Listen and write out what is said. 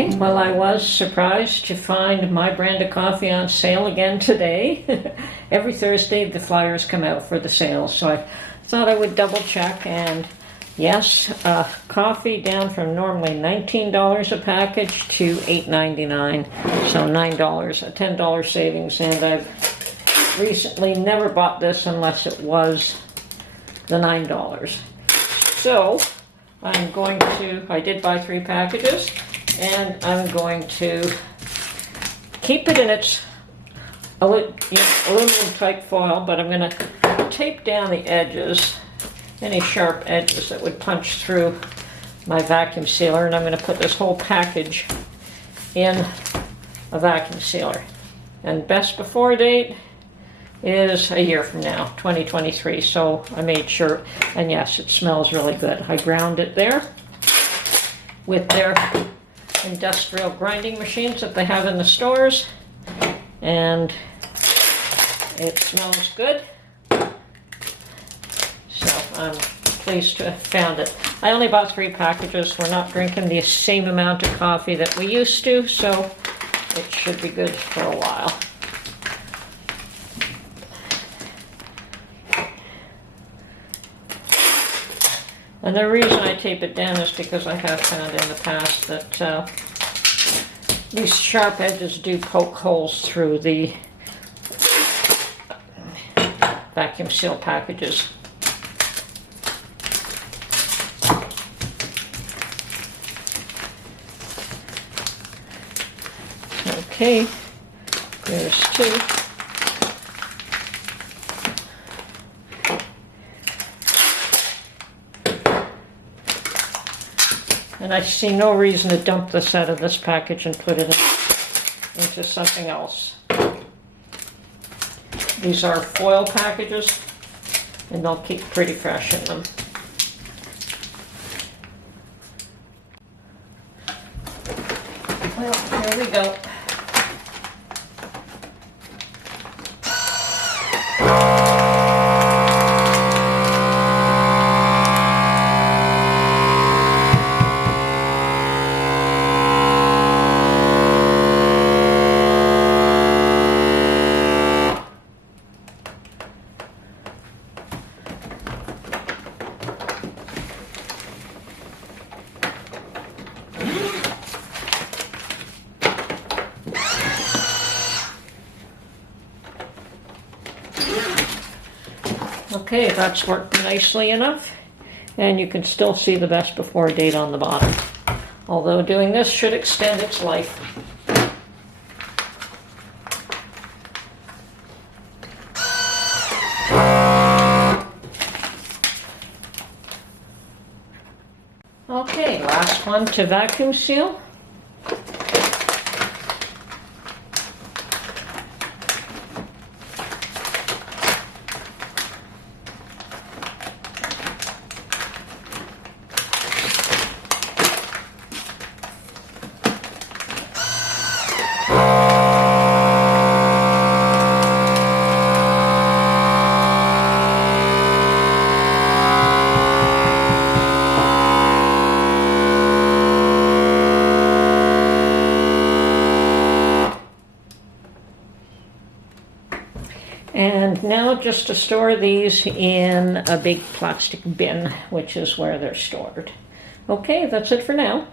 Okay, well, I was surprised to find my brand of coffee on sale again today. Every Thursday the flyers come out for the sale, so I thought I would double check, and yes, coffee down from normally $19 a package to $8.99, so $9, a $10 savings, and I've recently never bought this unless it was the $9. So I'm going to, I did buy 3 packages, and I'm going to keep it in its aluminum type foil, but I'm going to tape down the edges, any sharp edges that would punch through my vacuum sealer, and I'm going to put this whole package in a vacuum sealer. And best before date is a year from now, 2023, so I made sure, and yes, it smells really good. I ground it there with their industrial grinding machines that they have in the stores, and it smells good, so I'm pleased to have found it. I only bought 3 packages. We're not drinking the same amount of coffee that we used to, so it should be good for a while. And the reason I tape it down is because I have found in the past that these sharp edges do poke holes through the vacuum seal packages. Okay, there's 2. And I see no reason to dump this out of this package and put it into something else. These are foil packages, and they'll keep pretty fresh in them. Well, here we go. Okay, that's worked nicely enough, and you can still see the best before date on the bottom, although doing this should extend its life. Okay, last one to vacuum seal. And now just to store these in a big plastic bin, which is where they're stored. Okay, that's it for now.